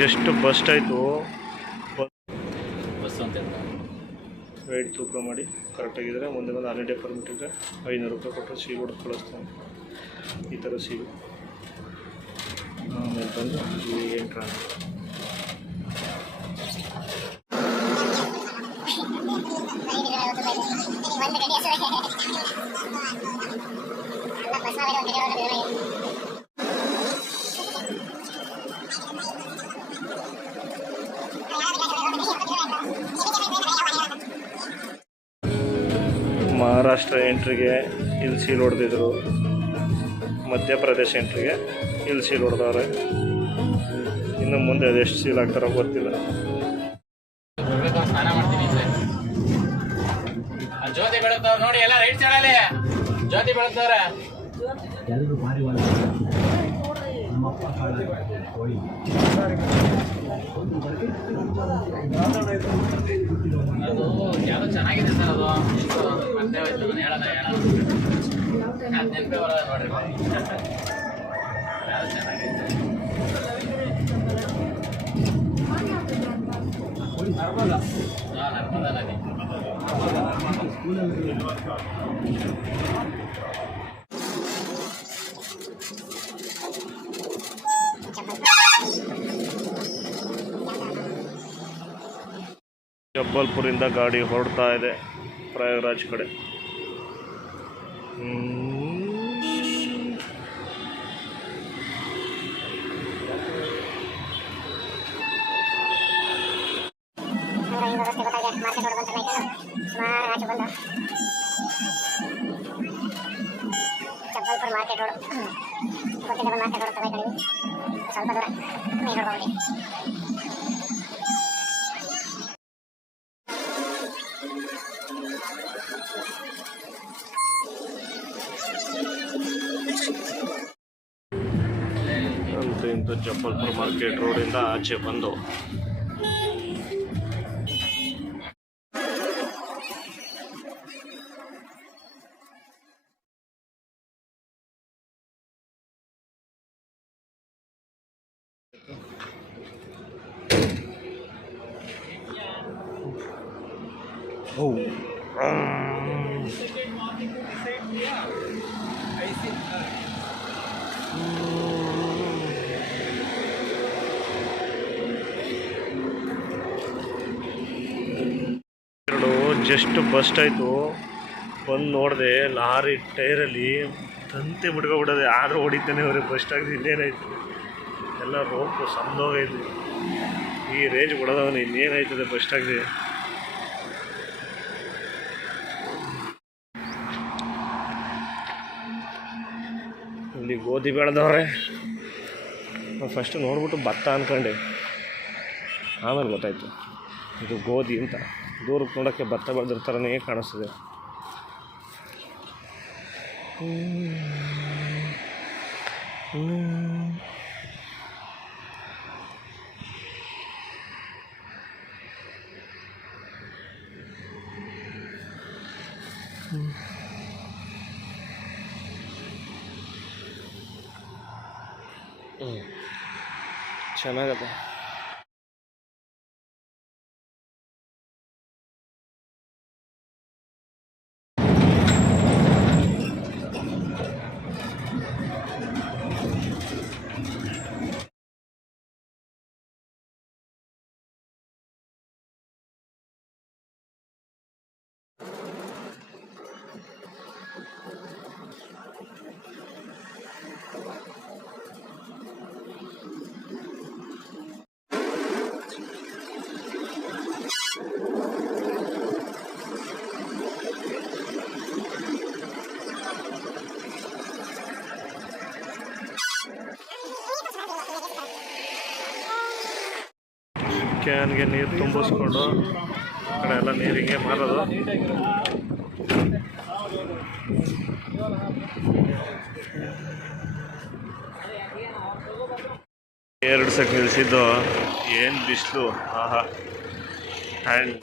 Just bust ಆಯಿತು. Bus ಅಂತ weight ತೂಕ ಮಾಡಿ ಕರೆಕ್ಟಾಗಿದ್ದರೆ ಮುಂದೆ ಬಂದು ಆಲ್ ಇಂಡಿಯಾ ಪರ್ಮಿಟ್ ಇದ್ದರೆ 500 ರೂಪಾಯಿ ಕೊಟ್ಟು ಸೀಲ್ ಹೊಡೆದು ಕಳಿಸ್ತಾನೆ. ಈ ಥರ ಸೀಲು ಆಮೇಲೆ ಬಂದು ಇಲ್ಲಿ ಎಂಟ್ರ ಮಹಾರಾಷ್ಟ್ರ ಎಂಟ್ರಿಗೆ ಇಲ್ಲಿ ಸೀಲ್ ಹೊಡೆದಿದ್ರು, ಮಧ್ಯಪ್ರದೇಶ ಎಂಟ್ರಿಗೆ ಇಲ್ಲಿ ಸೀಲ್ ಹೊಡೆದವ್ರೆ. ಇನ್ನು ಮುಂದೆ ಅದೆಷ್ಟು ಸೀಲ್ ಆಗ್ತಾರೋ ಗೊತ್ತಿಲ್ಲ. ಸ್ನಾನ ಮಾಡ್ತೀನಿ ಜ್ಯೋತಿ ಬೆಳಗ್ತವ್ರು ನೋಡಿ, ಎಲ್ಲ ರೈಟ್ ಸೈಡಲ್ಲಿ ಜ್ಯೋತಿ ಬೆಳಗ್ತವ್ರೆ. ಅದು ಯಾವ್ದು ಚೆನ್ನಾಗಿದೆ ಸರ್, ಅದು ಮತ್ತೆ ಹೋಯ್ತು ಹೇಳೋಣ ನೆನಪೇ ಬರೋದ ನೋಡ್ರಿ. ಯಾವ್ದು ಚೆನ್ನಾಗಿದೆ ನರ್ಮದಾ ನದಿ. ಜಬ್ಬಲ್ಪುರಿಂದ ಗಾಡಿ ಹೊರಡ್ತಾ ಇದೆ ಪ್ರಯಾಗ್ರಾಜ್ ಕಡೆ. ಜಬ್ಬಲ್ಪುರ್ ಮಾರ್ಕೆಟ್ ರೋಡ್ ಗೊತ್ತಿಲ್ಲ, ಮಾರ್ಕೆಟ್ ರೋಡ್ ಕಡೆ ಸ್ವಲ್ಪ ದೂರ ಮೇನ್ ರೋಡ್ ಹೋಗಿ. ಅಂತೂ ಇಂತೂ ಜಬ್ಬಲ್ಪುರ್ ಮಾರ್ಕೆಟ್ ರೋಡಿಂದ ಆಚೆ ಬಂದು ಜಸ್ಟ್ ಬಸ್ಟ್ ಆಯಿತು. ಬಂದು ನೋಡಿದೆ ಲಾರಿ ಟೈರಲ್ಲಿ ತಂತೆ ಬಿಟ್ಕೊಬಿಡೋದೆ, ಆದರೂ ಹೊಡಿತಾನೆ ಅವ್ರಿಗೆ ಬಸ್ಟ್ ಆಗಿದೆ. ಇನ್ನೇನಾಯ್ತು ಎಲ್ಲ ರೋಪು ಸಂದೋಗೈದು. ಈ ರೇಂಜ್ ಬಿಡೋದವನು ಇನ್ನೇನಾಯ್ತದೆ ಬಸ್ಟ್ ಆಗಿದೆ. ಇಲ್ಲಿ ಗೋಧಿ ಬೆಳೆದವ್ರೆ. ಫಸ್ಟ್ ನೋಡ್ಬಿಟ್ಟು ಭತ್ತ ಅಂದ್ಕೊಂಡೆ, ಆಮೇಲೆ ಗೊತ್ತಾಯ್ತು ಇದು ಗೋಧಿ ಅಂತ. ದೂರಕ್ಕೆ ನೋಡೋಕ್ಕೆ ಭತ್ತ ಬೆಳೆದ್ರ ಥರನೇ ಕಾಣಿಸ್ತದೆ. ಚೆನ್ನಾಗದ. ಕ್ಯಾನ್ಗೆ ನೀರು ತುಂಬಿಸ್ಕೊಂಡು ಆ ಕಡೆ ಎಲ್ಲ ನೀರಿಗೆ ಮಾರೋದು. ಎರಡು ಸೆಕ್ ನಿಲ್ಲಿಸಿದ್ದು, ಏನು ಬಿಸಿಲು, ಆಹಾ. ಆ್ಯಂಡ್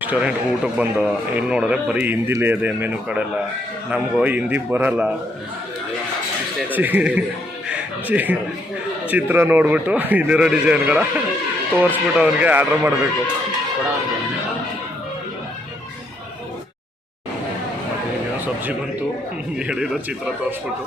ರೆಸ್ಟೋರೆಂಟ್ಗೆ ಊಟಕ್ಕೆ ಬಂದು ಇಲ್ಲಿ ನೋಡಿದ್ರೆ ಬರೀ ಹಿಂದಿಲೇ ಇದೆ ಮೆನು ಕಡೆಲ್ಲ. ನಮಗೂ ಹಿಂದಿ ಬರಲ್ಲ. ಚಿತ್ರ ನೋಡ್ಬಿಟ್ಟು ಇಲ್ಲಿರೋ ಡಿಸೈನ್ಗಳ ತೋರಿಸ್ಬಿಟ್ಟು ಅವನಿಗೆ ಆರ್ಡ್ರ್ ಮಾಡಬೇಕು. ಸಬ್ಜಿ ಬಂತು, ಹೇಳಿರೋ ಚಿತ್ರ ತೋರಿಸ್ಬಿಟ್ಟು.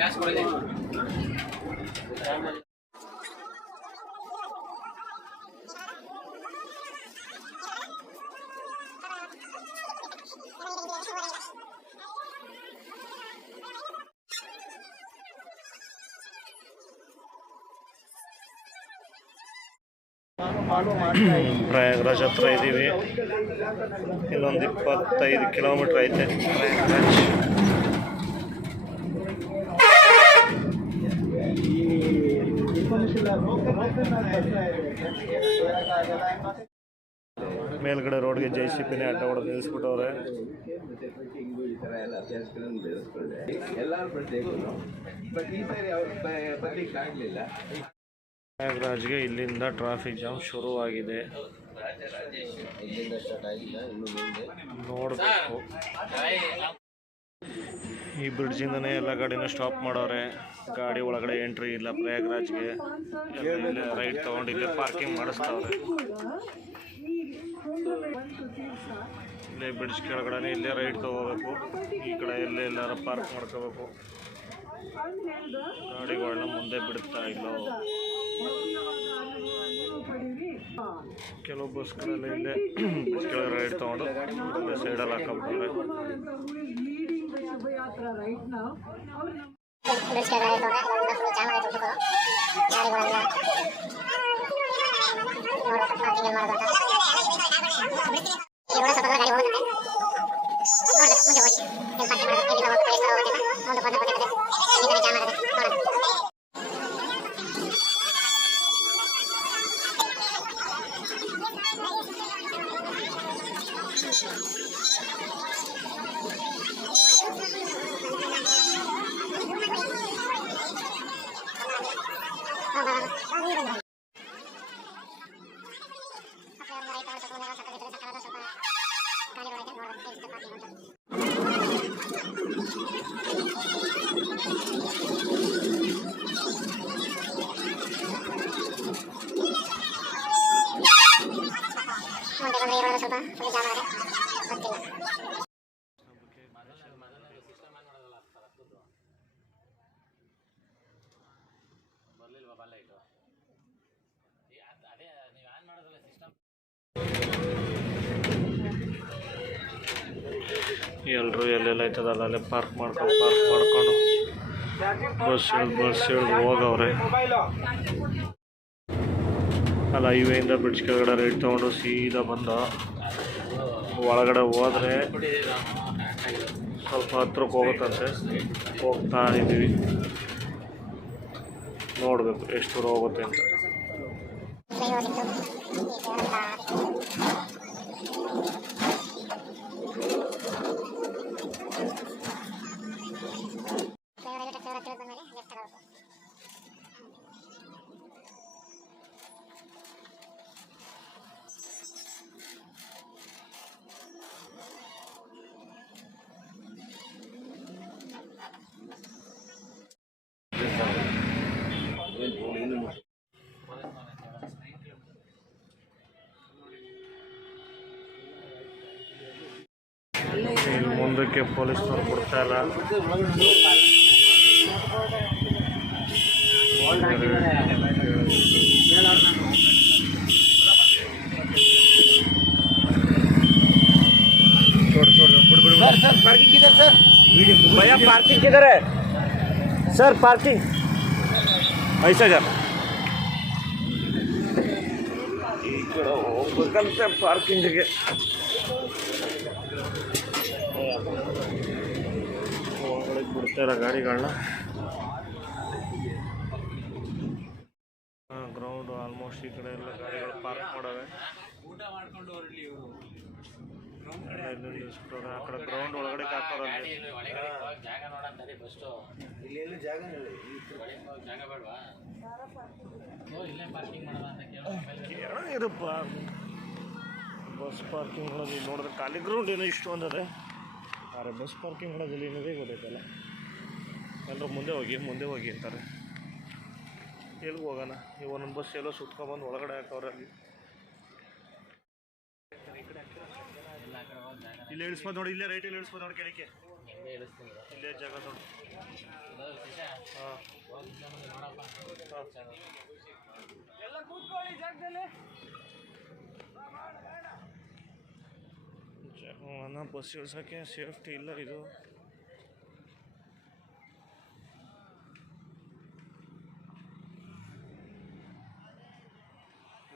ಕಾಸು ಕೊಡಲಿ. ಪ್ರಯಾಗ್ರಾಜ್ ಹತ್ರ ಇದ್ದೀವಿ. ಇನ್ನೊಂದು 25 ಕಿಲೋಮೀಟ್ರ್ ಐತೆ ಪ್ರಯಾಗ್ರಾಜ್. ಮೇಲ್ಗಡೆ ರೋಡ್ಗೆ JCB ಅಡ್ಡ ಹೊಡೆದು ನಿಲ್ಲಿಸ್ಬಿಟ್ಟವ್ರೆ. ಪ್ರಯಾಗ್ರಾಜ್ಗೆ ಇಲ್ಲಿಂದ ಟ್ರಾಫಿಕ್ ಜಾಮ್ ಶುರುವಾಗಿದೆ. ನೋಡಬೇಕು. ಈ ಬ್ರಿಡ್ಜಿಂದನೇ ಎಲ್ಲ ಗಾಡಿನ ಸ್ಟಾಪ್ ಮಾಡೋರೆ. ಗಾಡಿ ಒಳಗಡೆ ಎಂಟ್ರಿ ಇಲ್ಲ ಪ್ರಯಾಗ್ರಾಜ್ಗೆ. ಇಲ್ಲೇ ರೈಟ್ ತೊಗೊಂಡು ಇಲ್ಲೇ ಪಾರ್ಕಿಂಗ್ ಮಾಡಿಸ್ತಾವ್ರೆ. ಇಲ್ಲೇ ಬ್ರಿಡ್ಜ್ ಕೆಳಗಡೆ ಇಲ್ಲೇ ರೈಟ್ ತೊಗೋಬೇಕು. ಈ ಕಡೆ ಎಲ್ಲೇ ಎಲ್ಲಾರು ಪಾರ್ಕ್ ಮಾಡ್ಕೋಬೇಕು. ಗಾಡಿಗಳನ್ನ ಮುಂದೆ ಬಿಡ್ತಾ ಇಲ್ಲ. ಕೆಲವು ಬಸ್ಗಳೆಲ್ಲ ಇಲ್ಲೇ ಬ್ರಿಡ್ಜ್ ಕೆಳಗೆ ರೈಟ್ ತೊಗೊಂಡು ಇಲ್ಲೇ ಸೈಡಲ್ಲಿ ಹಾಕೊಂಡ್ಬಿಟ್ರೆ. ಎಲ್ಲರೂ ಎಲ್ಲೆಲ್ಲ ಐತದಲ್ಲ ಅಲ್ಲೇ ಪಾರ್ಕ್ ಮಾಡ್ಕೊಂಡು ಬಸ್ ಹಿಡಿದು ಹೋಗವ್ರೆ. ಅಲ್ಲ ಹೈವೇಯಿಂದ ಬ್ರಿಡ್ಜ್ ಕೆಳಗಡೆ ರೈಟ್ ತೊಗೊಂಡು ಸೀದಾ ಬಂದ ಒಳಗಡೆ ಹೋದರೆ ಸ್ವಲ್ಪ ಹತ್ರಕ್ಕೆ ಹೋಗುತ್ತಂತೆ. ಹೋಗ್ತಾ ಇದ್ದೀವಿ, ನೋಡಬೇಕು ಎಷ್ಟು ದೂರ ಹೋಗುತ್ತೆ ಅಂತ. ಮುಂದಕ್ಕೆ ಪೊಲೀಸ್ನವ್ರು ಕೊಡ್ತಾ ಇಲ್ಲ. ಸರ್ ಪಾರ್ಕಿಂಗ್ ಇದೆ ಸರ್. भैया पार्किंग किधर है सर? पार्किंग ऐसा जा ಈ ಕಡೆ ಹೋಗ್ಬೇಕಂತೆ ಪಾರ್ಕಿಂಗಿಗೆ. ಒಳಗಡೆ ಬಿಡ್ತಾಯಿಲ್ಲ ಗಾಡಿಗಳನ್ನ. ಗ್ರೌಂಡ್ ಆಲ್ಮೋಸ್ಟ್ ಈ ಕಡೆ ಎಲ್ಲ ಗಾಡಿಗಳು ಪಾರ್ಕ್ ಮಾಡವೆ. ಊಟ ಮಾಡ್ಕೊಂಡು ಹೊರಡ್ಲಿ ಇವರು. ಆ ಕಡೆ ಗ್ರೌಂಡ್ ಒಳಗಡೆ ಹಾಕೋರಲ್ಲಿ ಜಾಗ ನೋಡಂತಾರೆ ಫಸ್ಟು. ಇಲ್ಲಿ ಎಲ್ಲ ಜಾಗ ಜಾಗ ಬೇಡವಾ? ಇಲ್ಲೇ ಪಾರ್ಕಿಂಗ್ ಮಾಡೋಣ ಅಂತ ಕೇಳಿ ಇರಪ್ಪ. ಬಸ್ ಪಾರ್ಕಿಂಗ್ ಮಾಡೋದು ನೋಡಿದ್ರೆ ಖಾಲಿ ಗ್ರೌಂಡ್ ಏನೋ ಇಷ್ಟು ಒಂದದೆ. ಆದರೆ ಬಸ್ ಪಾರ್ಕಿಂಗ್ ಮಾಡೋದಿಲ್ಲ ಏನಿದೆ ಗೊತ್ತೈತಲ್ಲ. ಎಲ್ಲರೂ ಮುಂದೆ ಹೋಗಿ ಅಂತಾರೆ. ಎಲ್ಲಿಗೆ ಹೋಗೋಣ? ಈ ಒಂದೊಂದು ಬಸ್ ಎಲ್ಲೋ ಸುತ್ಕೊಬಂದು ಒಳಗಡೆ ಹಾಕೋರಲ್ಲಿ. ಇಲ್ಲೇ ಇಳಿಸ್ಬೋದು ನೋಡಿ, ಇಲ್ಲೇ ರೈಟಲ್ಲಿ ಇಳಿಸ್ಬೋದು ನೋಡಿ ಕೆಳಕ್ಕೆ. ಇಲ್ಲೇ ಜಾಗ ನೋಡಿ. ಹಾಂ, ಬಸ್ ಇಳಿಸೋಕ್ಕೆ ಸೇಫ್ಟಿ ಇಲ್ಲ ಇದು.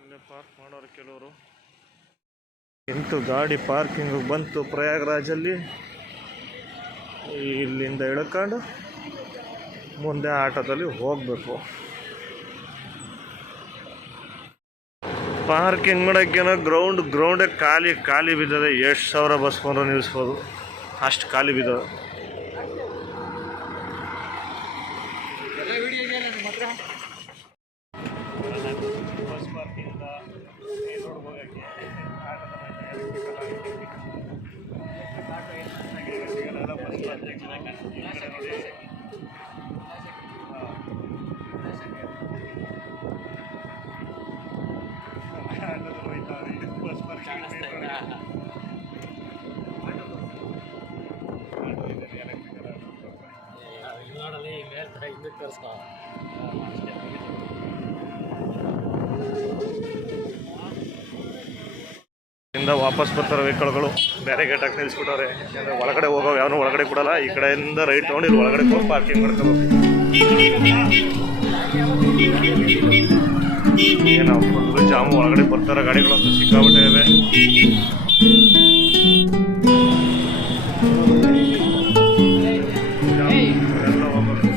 ಇಲ್ಲೇ ಪಾರ್ಕ್ ಮಾಡೋರು ಕೆಲವರು. ಇಂತು ಗಾಡಿ ಪಾರ್ಕಿಂಗ್ ಬಂತು ಪ್ರಯಾಗ್ರಾಜಲ್ಲಿ. ಇಲ್ಲಿಂದ ಇಳ್ಕೊಂಡು ಮುಂದೆ ಆಟೋದಲ್ಲಿ ಹೋಗಬೇಕು. ಪಾರ್ಕಿಂಗ್ ಮಾಡೋಕ್ಕೇನೋ ಗ್ರೌಂಡೇ ಖಾಲಿ ಬಿದ್ದದೆ. ಎಷ್ಟು ಸಾವಿರ ಬಸ್ ಬಂದರೂ ನಿಲ್ಲಿಸ್ಬೋದು, ಅಷ್ಟು ಖಾಲಿ ಬಿದ್ದವೆ. ಬಸ್ ಪಾರ್ಕಿಂಗ್ ಹೋಗೋಕ್ಕೆ ನೋಡಲಿ ಮೇಲ್ಗಡೆ ಹಿಂದಕ್ಕೆ ತೋರಿಸ್ಕೊ. ಇಂದ ವಾಪಸ್ ಬರ್ತಾರೆ ವೆಹಿಕಲ್ಗಳು. ಬೇರೆ ಗೇಟಾಗಿ ನಿಲ್ಲಿಸ್ಬಿಟ್ಟವ್ರೆ. ಯಾಕಂದರೆ ಒಳಗಡೆ ಹೋಗೋ ಯಾವನು ಒಳಗಡೆ ಕೊಡಲ್ಲ. ಈ ಕಡೆಯಿಂದ ರೈಟ್ ತೊಗೊಂಡು ಇಲ್ಲಿ ಒಳಗಡೆ ಹೋಗಿ ಪಾರ್ಕಿಂಗ್ ಮಾಡ್ಕೋಬೇಕು. ಏನೋ ಫುಲ್ಲು ಜಾಮು. ಒಳಗಡೆ ಬರ್ತಾರೆ ಗಾಡಿಗಳಂತೂ ಸಿಕ್ಕಾಬಿಟ್ಟೆ ಇವೆ. ಎಲ್ಲ ಹೋಗ್ಬೇಕು.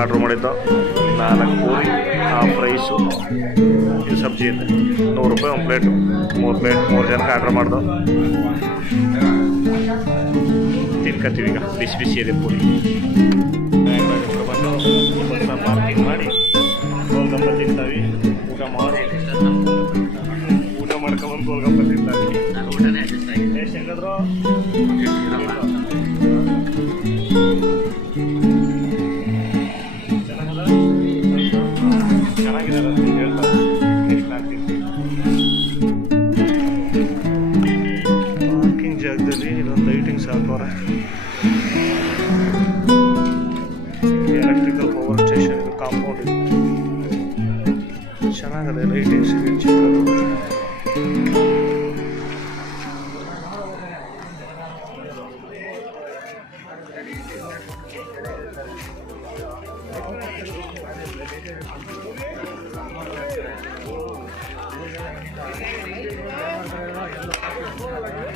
ಆರ್ಡ್ರ್ ಮಾಡಿದ್ದು 4 ಪೂರಿ, ಹಾಫ್ ರೈಸು, ಇದು ಸಬ್ಜಿ ಇದೆ. 100 ರೂಪಾಯಿ ಒಂದು ಪ್ಲೇಟು. 3 ಪ್ಲೇಟ್ 3 ಜನಕ್ಕೆ ಆರ್ಡ್ರ್ ಮಾಡ್ದು ತಿನ್ಕೊತೀವಿ. ಈಗ ಬಿಸಿ ಇದೆ ಪೂರಿ. ಬಂದು ಬಸ್ನ ಪಾರ್ಕಿಂಗ್ ಮಾಡಿ ಗೋಲ್ಗಪ್ಪ ತಿಂತಾವಿ. ಊಟ ಮಾಡ್ಕೊಬಂದು ಗೋಲ್ಗಪ್ಪ ತಿಂತಾವಿ. ಊಟನೇ ಅಡ್ಜಸ್ಟ್ ಆಗಿದೆ. ಟೇಸ್ಟ್ ಹೆಂಗಾದ್ರು ಚೆನ್ನಾಗಿದೆ ಅಂತ ಹೇಳ್ತಾರೆ. ಪಾರ್ಕಿಂಗ್ ಜಾಗದಲ್ಲಿ ಇದೊಂದು ಲೈಟಿಂಗ್ಸ್ ಹಾಕೋರೆ. ಎಲೆಕ್ಟ್ರಿಕಲ್ ಪವರ್ ಸ್ಟೇಷನ್ ಇದು ಕಾಂಪೌಂಡ್. ಇದು ಚೆನ್ನಾಗಿದೆ ಲೈಟಿಂಗ್ಸ್.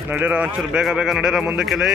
ನಡೀರ ಒಂಚೂರು ಬೇಗ ನಡೀರ ಮುಂದಕ್ಕೆಲೇ.